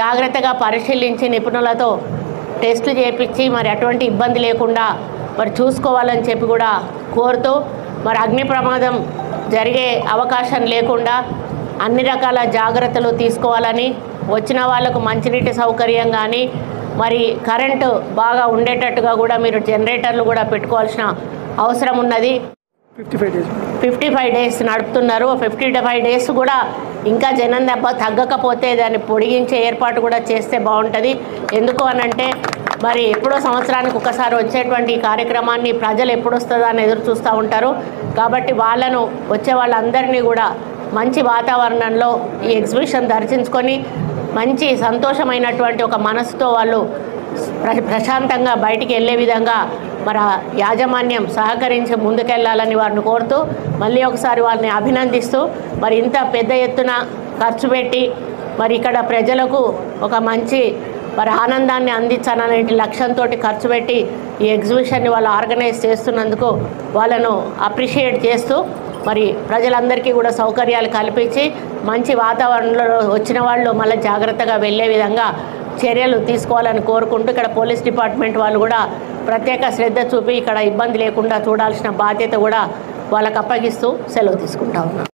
జాగ్రత్తగా పరిశీలించి నిపుణులతో టెస్టులు చేయించి మరి అటువంటి ఇబ్బంది లేకుండా మరి చూసుకోవాలని చెప్పి కూడా కోరుతూ మరి అగ్ని ప్రమాదం జరిగే అవకాశం లేకుండా అన్ని రకాల జాగ్రత్తలు తీసుకోవాలని, వచ్చిన వాళ్ళకు మంచినీటి సౌకర్యం కానీ మరి కరెంటు బాగా ఉండేటట్టుగా కూడా మీరు జనరేటర్లు కూడా పెట్టుకోవాల్సిన అవసరం ఉన్నది. 55 డేస్ నడుపుతున్నారు. 55 డేస్ కూడా ఇంకా జనం దెబ్బ తగ్గకపోతే దాన్ని పొడిగించే ఏర్పాటు కూడా చేస్తే బాగుంటుంది. ఎందుకు అనంటే మరి ఎప్పుడో సంవత్సరానికి ఒకసారి వచ్చేటువంటి కార్యక్రమాన్ని ప్రజలు ఎప్పుడు వస్తుందా అని ఎదురు చూస్తూ ఉంటారు. కాబట్టి వాళ్ళను వచ్చే వాళ్ళందరినీ కూడా మంచి వాతావరణంలో ఈ ఎగ్జిబిషన్ దర్శించుకొని మంచి సంతోషమైనటువంటి ఒక మనసుతో వాళ్ళు ప్రశాంతంగా బయటికి వెళ్ళే విధంగా మన యాజమాన్యం సహకరించి ముందుకెళ్లాలని వారిని కోరుతూ మళ్ళీ ఒకసారి వాళ్ళని అభినందిస్తూ మరి ఇంత పెద్ద ఎత్తున ఖర్చు పెట్టి మరి ఇక్కడ ప్రజలకు ఒక మంచి మరి ఆనందాన్ని అందించాలనే లక్ష్యంతో ఖర్చు పెట్టి ఈ ఎగ్జిబిషన్ని వాళ్ళు ఆర్గనైజ్ చేస్తున్నందుకు వాళ్ళను అప్రిషియేట్ చేస్తూ మరి ప్రజలందరికీ కూడా సౌకర్యాలు కల్పించి మంచి వాతావరణంలో వచ్చిన వాళ్ళు మళ్ళీ జాగ్రత్తగా వెళ్ళే విధంగా చర్యలు తీసుకోవాలని కోరుకుంటూ ఇక్కడ పోలీస్ డిపార్ట్మెంట్ వాళ్ళు కూడా ప్రత్యేక శ్రద్ధ చూపి ఇక్కడ ఇబ్బంది లేకుండా చూడాల్సిన బాధ్యత కూడా వాళ్ళకు అప్పగిస్తూ సెలవు తీసుకుంటా ఉన్నాం.